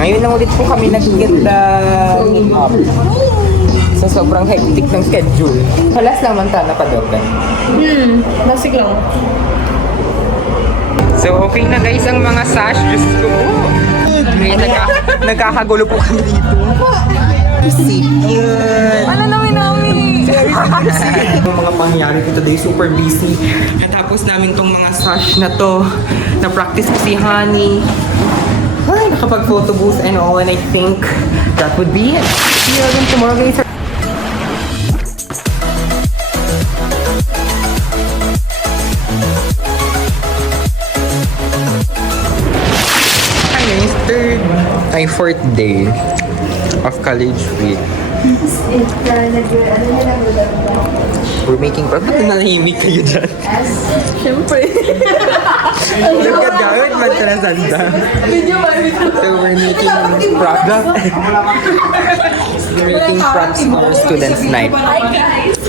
Ngayon lang ulit po kami nag-get meet up. Sa sobrang hectic ng schedule. Halas naman na pa doon. Nasig lang. So, okay na guys ang mga sash. Diyos ko po. Ngayon, nagkakagulo po kami dito. Busy. Yun. Ano namin? Yung mga pangyayari ko today, super busy. Natapos namin tong mga sash na to. Na-practice ko si Honey. Ay, nakapag-photo booth and all. And I think that would be it. See you again tomorrow guys. Fourth day of college week. We're making progress. Nanahimik kayo dyan. Siyempre. Nagkagawid man ka na sanda. So we're making progress. We're making props for our students' night. Hi guys.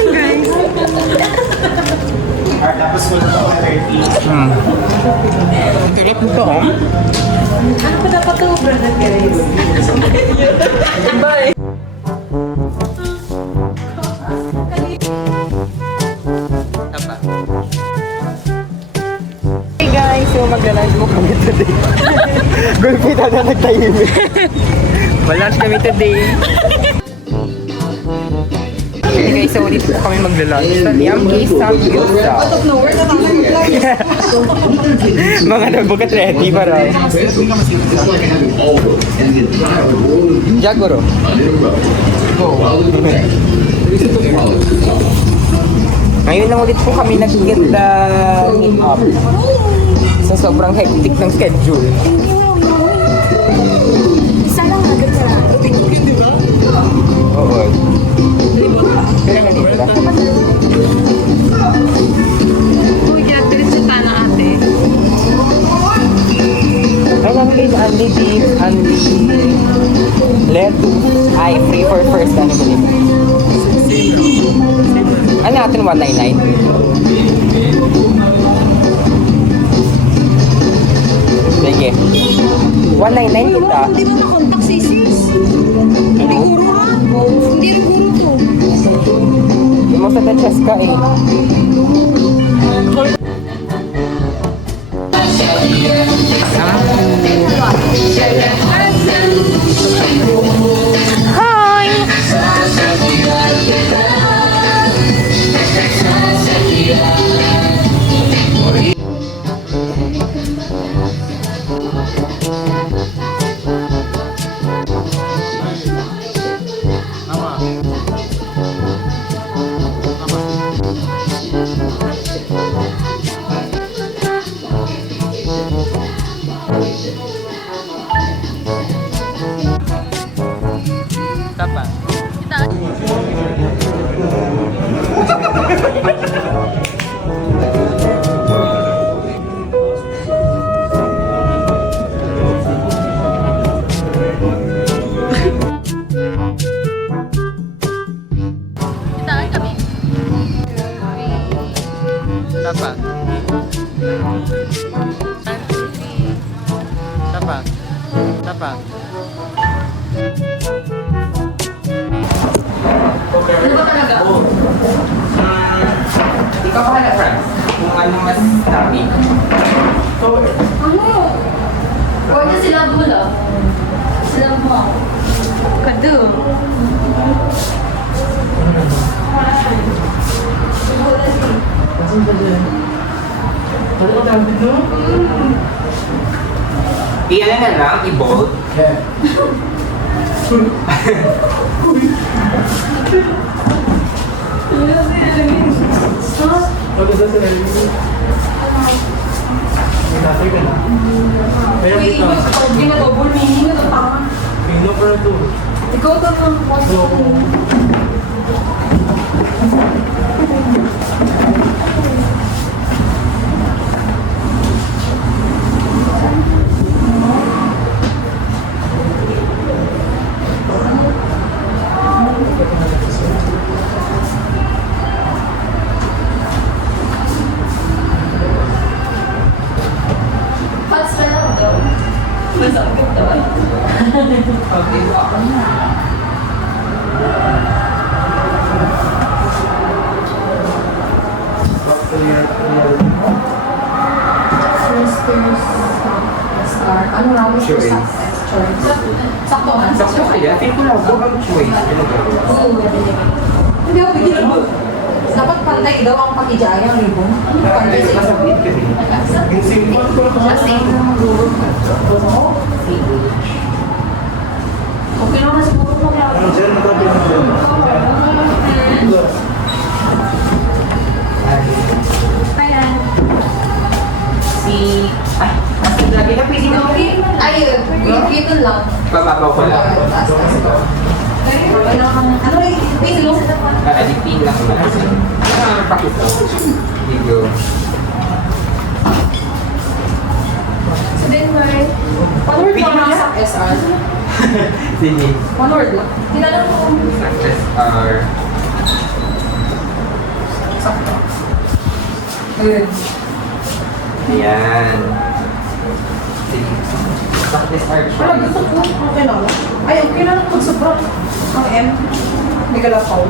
Ang sarap nito, oh. Ano pa dapat ito, brother guys? Bye. Hey guys, so magla-lunch mo kami today. Gulpita na nagtahimik. Mag-lunch kami today. Okay guys, so ulit po kami magla-lunch sa Yummy Samgyupsal. Out of nowhere, Mga nabukat ready para. Jagoro. Ngayon lang ulit po kami nag-get meet up. Sa sobrang hectic ng schedule. Isa lang agad ka lang. Oo. Kailangan dito ba? Uy, kaya pinisita na ate. Ay, namin guys, only beef, only lettuce. Ay, free for first, ano ba dito? Ano natin, 199? Sige. 199 kita. Hindi mo makontak si sis. Hindi guro ka. Hindi rin guro to. Hindi mo sa chest ka eh. Tapa. Kitaan kami. Tapa. Tapa. Tapa. Ano ba talaga? Ikaw pa na, Franz. Kung ano mas dami. Ano? Huwag na sila bula. Sila mo. Kado. Iyan na lang, i-bolt. Uy, hindi mo double meaning na tama. Ikaw ka na. What's the Ano ramen ko Choice. sa choice? Sakto nga. Sakto kaya, feel ko lang po ang choice. Ano gagawin? Hindi ako bigyan mo. Dapat pantay daw ang pakijaya ang ribon. Pantay sa Masabit kasi. Yung simple ko lang. Kasi, okay lang na siguro mo kaya. Ayan. Lagi na busy na. Ay, dito lang. Bababaw ko lang. Ano yung dito? Addicting lang naman. Practice lang. Video. So then, Mar, one word lang lang sa SR. Sige. One word lang. Tinanong mo. Success are... Sakto. Good. Ayan. Sige. Success are Wala, trying. gusto ko. Okay lang. Ay, okay lang pag sobra. Ang M. Hindi ka lang paul.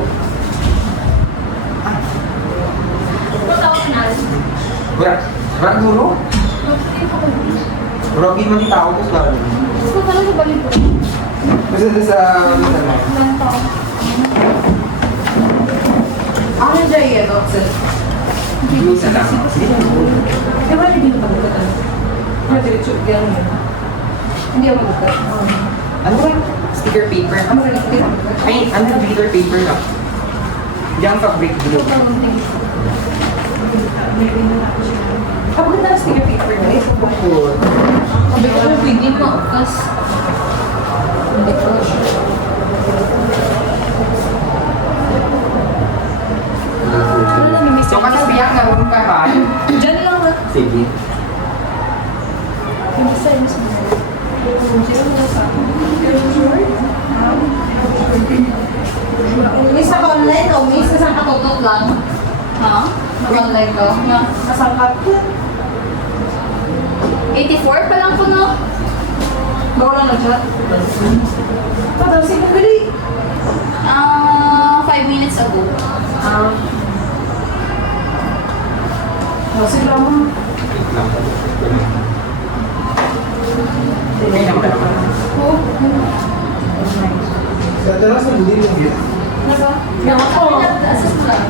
Wala. Wala duro? Rogi man yung tao ko sa... Gusto ka lang sa balik ko. Basta sa... Ano na? Ilang tao? Ako na dyan yan, Oxel. Blue sa lang. Di ba hindi mo pagkakatan? Ano, diretso, gano'n yun. Hindi ako pagkakatan. Ano ba? Sticker paper? Ano ka hindi ako pagkakatan? Ay, ano glitter paper na? Hindi ang fabric glue. Kapag na sticker paper na, ito po. Bukod. Sabi ko na pwede mo, kas... Hindi ko. Ano na, may So, kasabihan na rin ka ha? Diyan lang na. Sige. Hindi sa inyo sa Miss sa online o miss sa isang katutot lang? Ha? Nag-online ka? Na, nasangkat? 84 pa lang ko, no? Bago lang nag-chat? Patansin mo gali. 5 minutes ago. Sige lang mo. Wait lang. Okay lang ba? Oo. Sa teras na hindi mo git. Naka? Naka ko. Assess mo lang.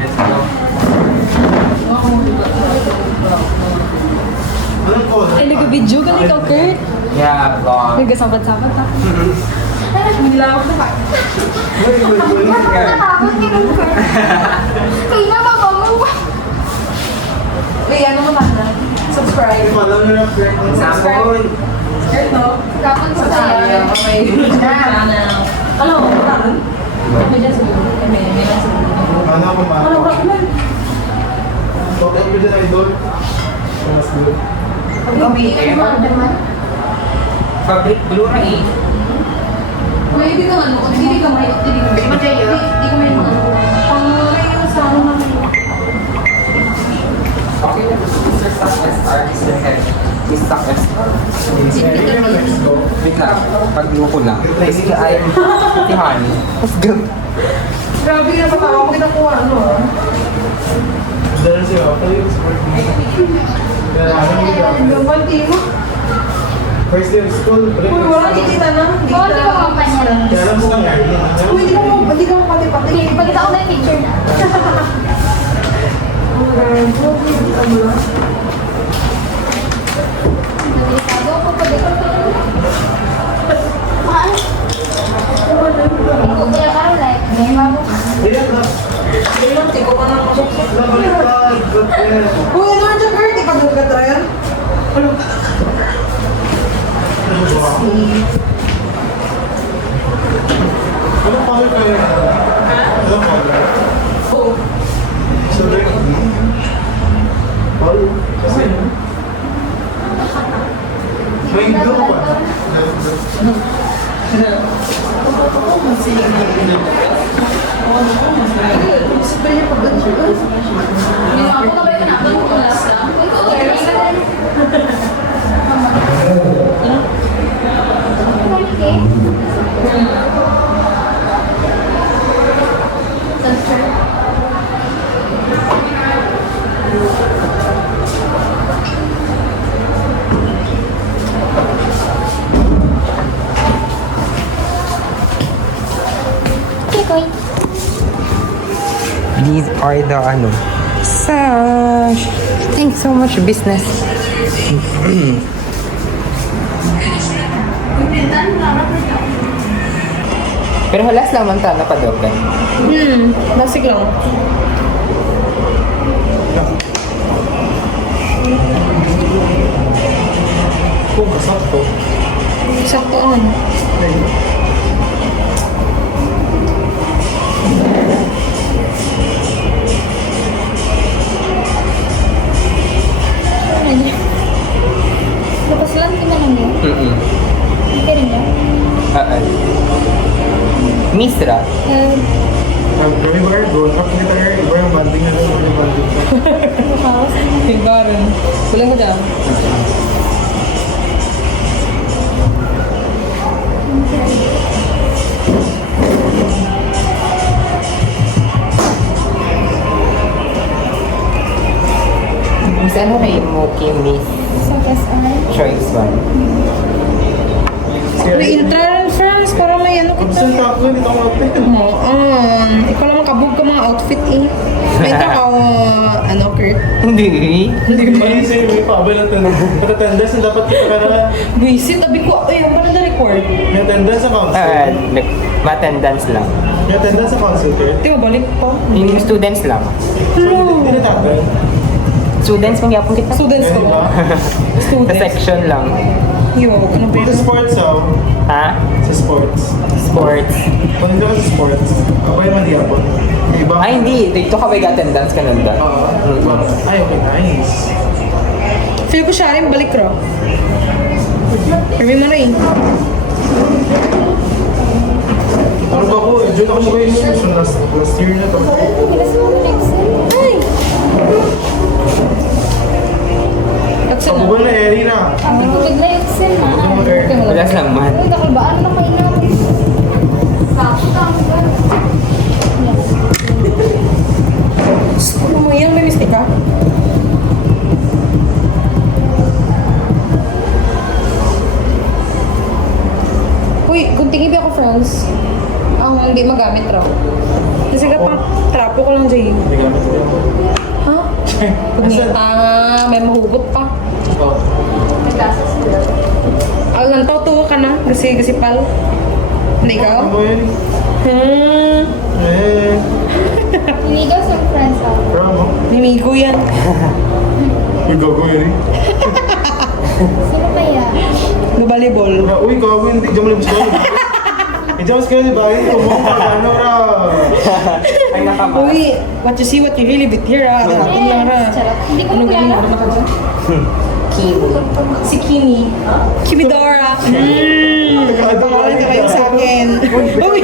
Let's go. Anong ko? Ay, nag-video ka na ikaw, Kurt. Yeah, vlog. Nagkasabat-sabat ha. Bigla ako na. Nakakot ni Luker. Kaya na mo. Uy, ano mo na? Subscribe. Alam nyo na friend ko. Sample. Kurt, no? Kapon sa tayo. Okay. Ano? Ano? May dyan sa dulo. May lang sa dulo. Ano ko ma? Ano? Ano? Okay ko dyan idol. Mas good. Fabric glue na eh. May ibig kang ano? Hindi ka may... Hindi ka may... Hindi ka may... Pang may sa ano namin. Okay na. Mr. Success are is the head. Is Success are. Let's go. Wait lang. Pag-glue ko lang. Kasi ay... Si Honey. Let's go. Grabe na patawa ko kinakuha. Ano? Dahil siya, ako yung sport mo. Kaya ano yung gawin? Lumanti mo. First day of school, break. Uy, wala kita na. Hindi Oo, kita di ba kampanya? Kaya alam mo nga. Uy, hindi ka mo pati-pati. Pagkita ko na yung picture na. Delikado ako pa dito. Ikaw kaya ka like, may bago ka. Ayan na. Hindi ko pa na masok. Nabaliktad. Good friend. Uy, ano na dyan, Kurt? Ipag-nagka-trial? Ano ba? Anong color kayo? Anong color? Oo. Sorry. Paul? Kasi may blue pa. Gusto niya pag-ganyan. Yung ako kabay ka na, ako ko last lang. Ikaw, okay. Okay. Okay, Koy. These are the sash. Thanks so much, business. Pero halas lang man ta napadogan. Basig lang. Kung kasakto. Saktoan. Lepas lang gimana nih? Hindi rin yan. Misra. Kami ba kayo? Grown up kita kayo. Iba yung banding na lang. Yung banding na. Tinggaran. Boleh mo dyan? Miss, ano kayo mo, Miss Sa SR. Choice 1? Re-intern friends para may ano kita. Saan ka ako? Hindi ako outfit. Ikaw lang makabog ka mga outfit eh. May ka Kurt? Hindi. Hindi sa'yo may pabay ng attendance na dapat kita ka na. Buisit, tabi ko, ay, ang parang na-record. May attendance sa council. Ma-attendance lang. May attendance sa council, Kurt. Di ba, balik pa. Yung students lang. Hindi na tatay. Students, magyapon kita. Students ko. Diba? Sa Students. section lang. Yo, ano ba Sa yun? sports, Ha? Sa sports. Sports. Kung hindi ka sa sports, abay naman di ako. Iba? Ay, hindi. Dito ka ba attendance ka nun ba? Ay, okay, nice. Feel ko siya rin, balik ra. Kami mo na eh. Ano ba ako? Diyan ako mag-i-institution last year na to. Bilas mo ang Excel. Ay! Laksan na. Kabugal na eri na. Hindi ko bigla Excel na. Wala lang man. Uy, nakalbaan na kayo na. Sakto ka ang ba? Ano mo yan? May mistake ka? Uy, kung tingin ba ako, friends, ang hindi magamit raw. Kasi kapag trapo ko lang dyan. Hindi ka naman Ha? Kumita, may mahugot pa. Oh. Naglasas sila. Al nantaw to ka na, kasi pal. Hindi ka? Ano yun? Eh, Inigaw sa friends ako. bravo. Nimigo yan. Uy, gago yun eh. Sino kaya? Babalibol. Uy, gago yun. Hindi dyan mo labas ko. Diyan mas kayo, di ba? Tumong ka, ano ra. Ay, nakama. Uy, what you see, what you really bit here, ah. Ating lang ra. Charot. Hindi ko Ano ganyan? kilala. Ano ka dyan? Kiwi. Si Kimi. Kimi Dora. Pangalan ka kayo sa akin. Uy!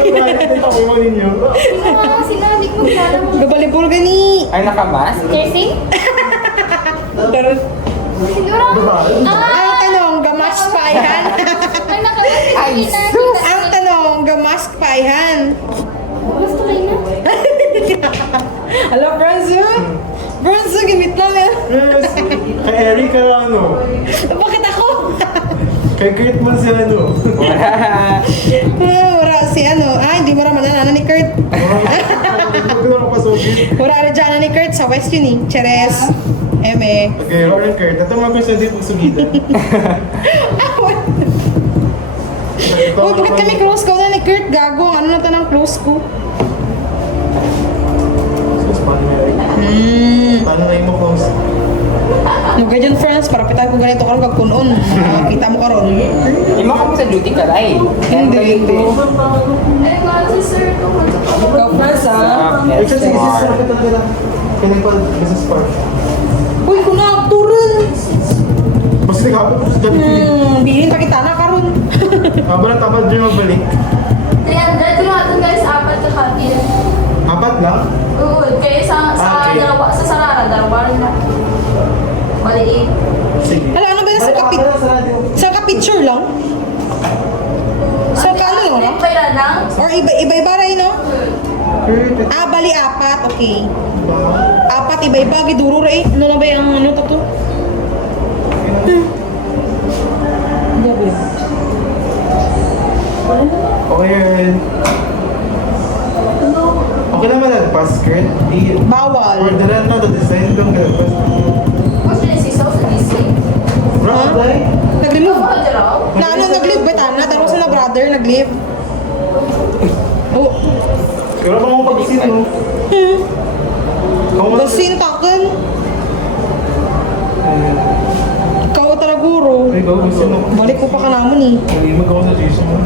Ako mo ninyo. Sino nga sila? Hindi ko kilala mo. Babalibol gani. Ay, nakamas? Jersey? Pero, Siguro? ang tanong, gamask pa yan. Ay, nakawag. Ay, Ang tanong, gamask pa yan. Gusto kayo na? Hello, Branzo? Branzo, gimit lang yan. Yes. Kay Eric ka lang, ano. Bakit ako? Kay Kurt mo si ano. Wala si ano. Hindi mo raman ano ni Kurt. Huwag na pasogin. Wala rin dyan ni Kurt sa West yun eh. Cheres. Eme. Okay, Lauren Kurt. Ito mga person din pagsugidan. Uy, bakit kami close ko na ni Kurt? Gago, ang ano na to ng close ko? Sus, paano may Eric? Paano na yung mo close? Nugay dyan, friends. Para pitan ko ganito karon kag kunon. Kita mo karon. Ima ka mo sa duty ka, ay. Hindi. Ay, mga si sir. Ikaw, friends, ha? Yes, Kasi you isa are. sa katagala. Kailan pa business park? Uy, kuna, turin. Basta nagkapit ko sa dati. Bilhin pa kita na karon. Haba na tabad dyan magbalik. 300 yung atin guys, apat na kapil. Apat lang? Oo, kaya sa Okay. dalawa, sa Sarara, dalawa rin na. Bali, Sige. Hala, ano ba yan sa kapit? Sa picture lang? So, kano yun, no? Pera lang? Or iba-iba rin, no? Ah, bali apat. Okay. Apat, iba-iba. Giduro rin. Ano na ba yung ano to? Hindi ba yun? Okay yan. Okay naman nagpas, Kurt. Bawal. Orderan na to design kang nagpas. Kasi nasisaw sa DC. Bro, apply? Nag-remove. Ano raw? Na ano, nag-leave ba tana? Tapos na brother, nag-leave. Oh. Pero pa mong pag-isit, no? Kung ano- Basin, takan. Ikaw talaguro. Ay, gawin gusto mo. Balik ko pa ka naman eh. Hindi mo gawin sa Jason mo.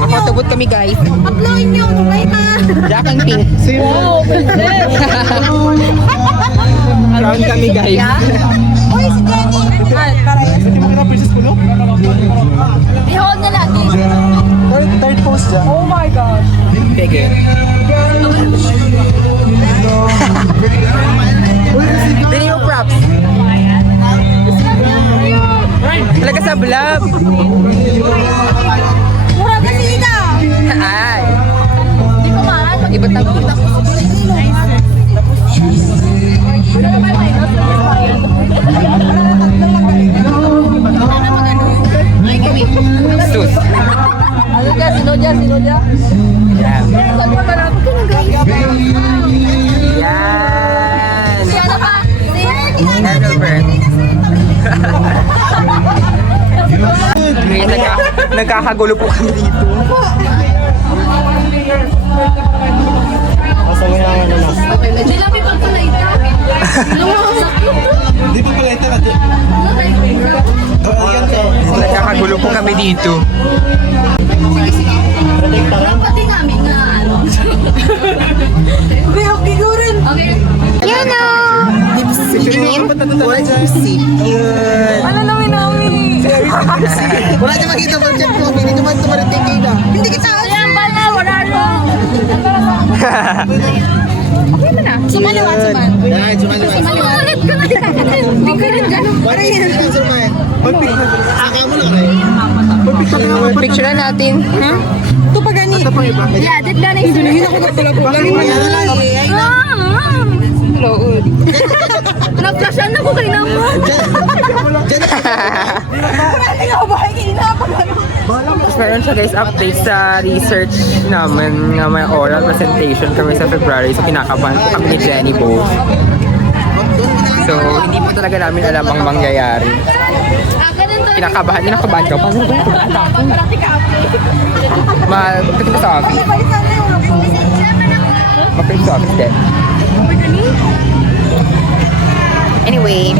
Nakatubot kami guys. Upload niyo kung may Jack and Pink. Wow, princess! Around kami guys. Uy, si Jenny! Hindi mo kita princess ko, no? I-hold na natin. Third post dyan. Oh my gosh. Sige. Dili mo props. Talaga sa vlog. Mura kasi ka! Ay. Hindi ko mahal. Ibot na kita. Sus. Ano ka? Sino dyan? Yan. Saan pa pala ako kinagay? Yan. Si ano pa? Si Albert. Ngayon nagkakagulo po kami dito. Masang nga ano na. Hindi lang may pagpalaita. Hindi pa pala ito natin. Ayan ka. Nagkakagulo po kami dito. Pati namin nga ano. Okay, okay, go rin. Okay. Yan o! Tingin? Yun. Ano namin namin? Wala niya makita ba dyan po? Hindi naman tumarating kayo na. Hindi kita. Ayan ba na? Wala ro. Okay mo na. Sumaliwan, suman. Yan, sumaliwan. Sumalit ka na. Hindi ka rin ganun. Para yan. Aka mo lang eh. Picture na natin. Ha? Ito pa gani. Yeah, dit na na yung Hindi ako nagpapalapag. Load. Na-flashan na ko kay Namo. Tapos meron siya guys update sa research namin nga may oral presentation kami sa February. So kinakabahan po kami ni Jenny both. So hindi po talaga namin alam ang mangyayari. Kinakabahan ka. Paano ba? Magpapit sa office. Magpapit sa office din. Anyway.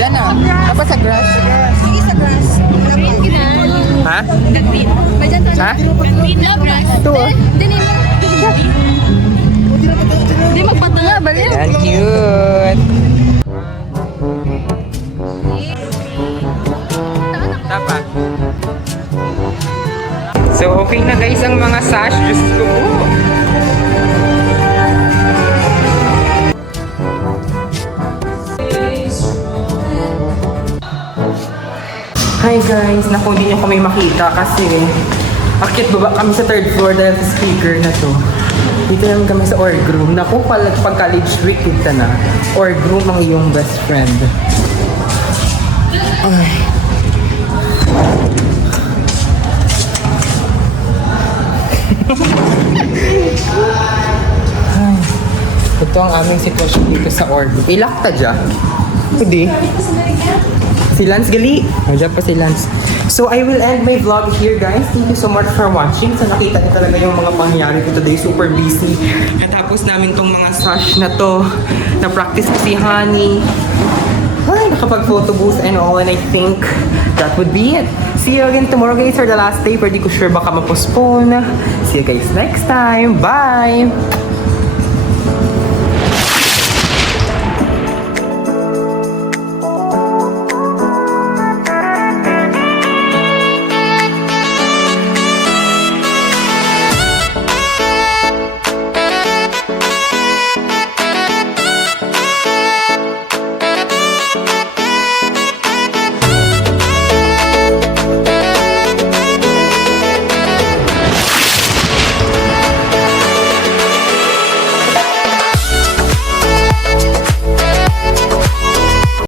Diyan na. Tapos sa grass. Sige sa grass. Ha? Ha? Ito. Hindi magpatanga, bali. Yan, cute. Tapa. So, okay na guys ang mga sash. Diyos ko po. Hi guys! Naku, hindi nyo kami makita kasi akit baba kami sa third floor dahil sa speaker na to. Dito naman kami sa org room. Naku, pag college week, kita na. Org room ang iyong best friend. Ay. Ay. Ito ang aming sitwasyon dito sa org room. Ilakta dyan. Hindi. Si Lance gali. Nandiyan pa si Lance. So, I will end my vlog here, guys. Thank you so much for watching. So, nakita niyo talaga yung mga pangyayari ko today. Super busy. Natapos namin tong mga sash na to. Na-practice ko si Honey. Ay, nakapag-photo booth and all. And I think that would be it. See you again tomorrow, guys, for the last day. Pero di ko sure baka ma-postpone. See you guys next time. Bye!